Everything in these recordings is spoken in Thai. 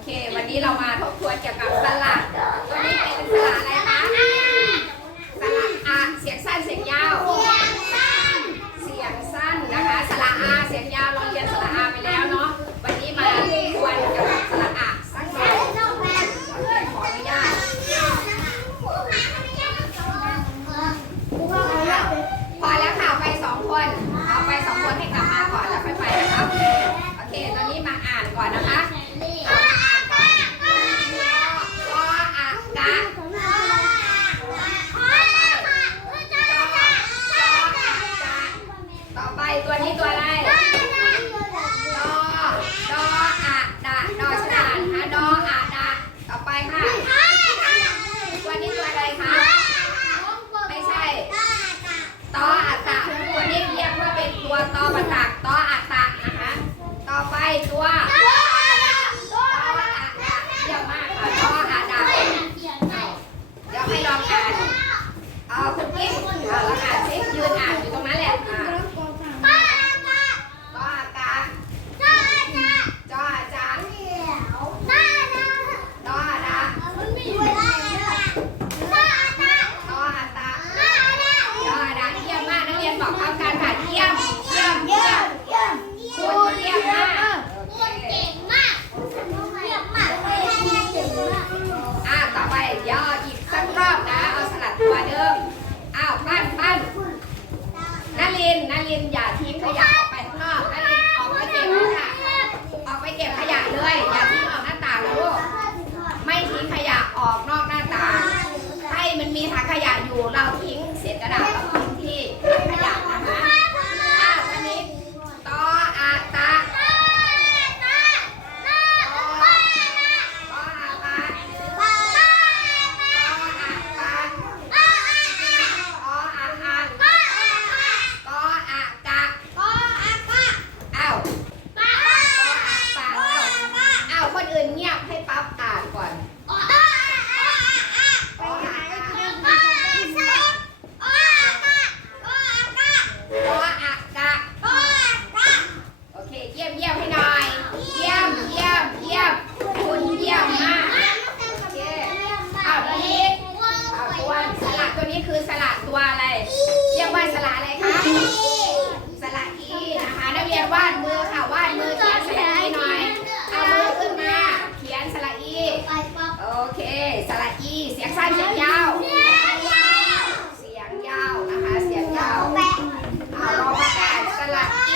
อเค วันนี้เรามาทบทวนเกี่ยวกับสระตัวนี้เป็นสระอะไรคะสระอาเสียงสั้นเสียงยาว เสียงสั้นนะคะสระอาเสียงยาวเราเรียนสระอาไปแล้วเนาะ วันนี้มาทบทวนเกี่ยวกับสระอาสักหน่อยขออนุญาตพอแล้วค่ะไปสองคน เอาไปสองคนให้กลับมาก่อนแล้วค่อยไปนะครับ โอเค ตอนนี้มาอ่านก่อนนะคะ ตัวอะไรดอดออะดาดอฉลาดนะะดออะดาต่อไปค่ะ เราทิ้งเศษกระดาษทิ้งที่ถังขยะนะคะอะตอนนี้ตออาตะตออาตะตออาตะตออาตะตออาตะเอ้าตออาตะเอ้าเอ้าคนอื่นเงียบให้ปั๊บอ่านก่อน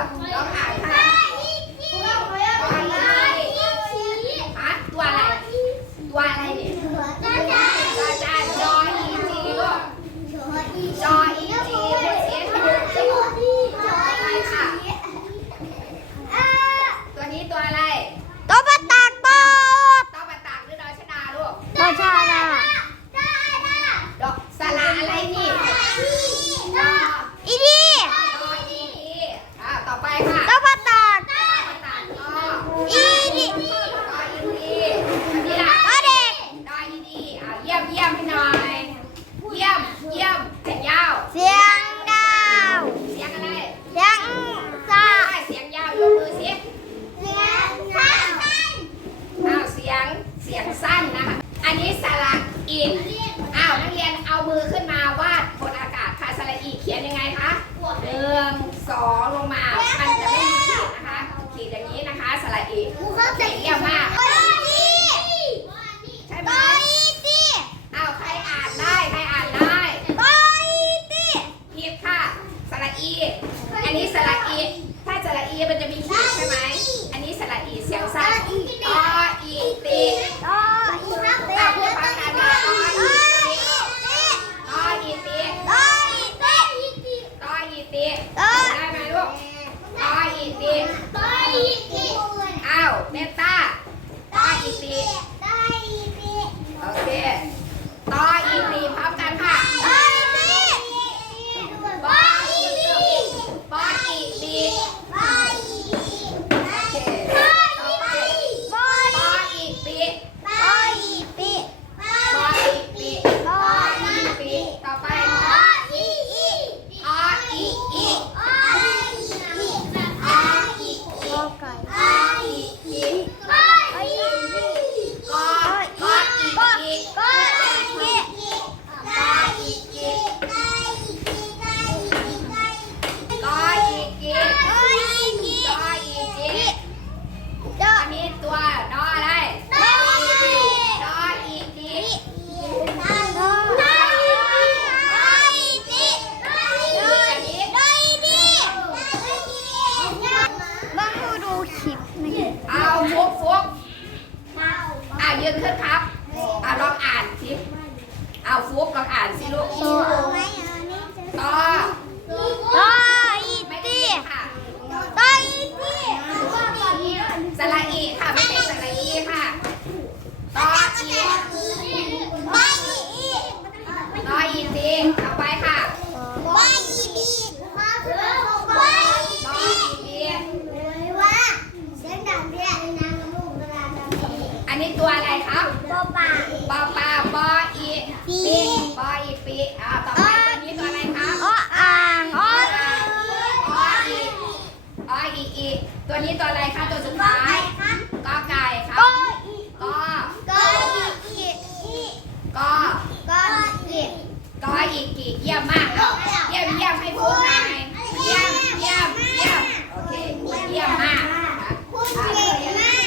Đúng. ามือขึ้นมาวาดบนอากาศค่ะสระอีเขียนยังไงคะหนึ่งสองลงมา มันจะไม่มีขีดนะคะ ขีดอย่างนี้นะคะสระอีเขียนเยอะมาก ใช่ไหม ฟุกฟุกอะยืนขึ้นค่ะ ใบปีอ่าต่ตัวนี้ตัวอะไรครัอ้ออ่างอ้ออ่อ้ออีอ้ออีอีตัวนี้ตัวอะไรคะตัวสุดท้ายกอไก่ครับกออีกกออีอีกกออีกเยี่ยมมากเยี่ยมเยี่ยมให้พูดหน่เยี่ยมเยี่ยมเยี่ยมโอเคเยี่ยมมากคุณเก่งมาก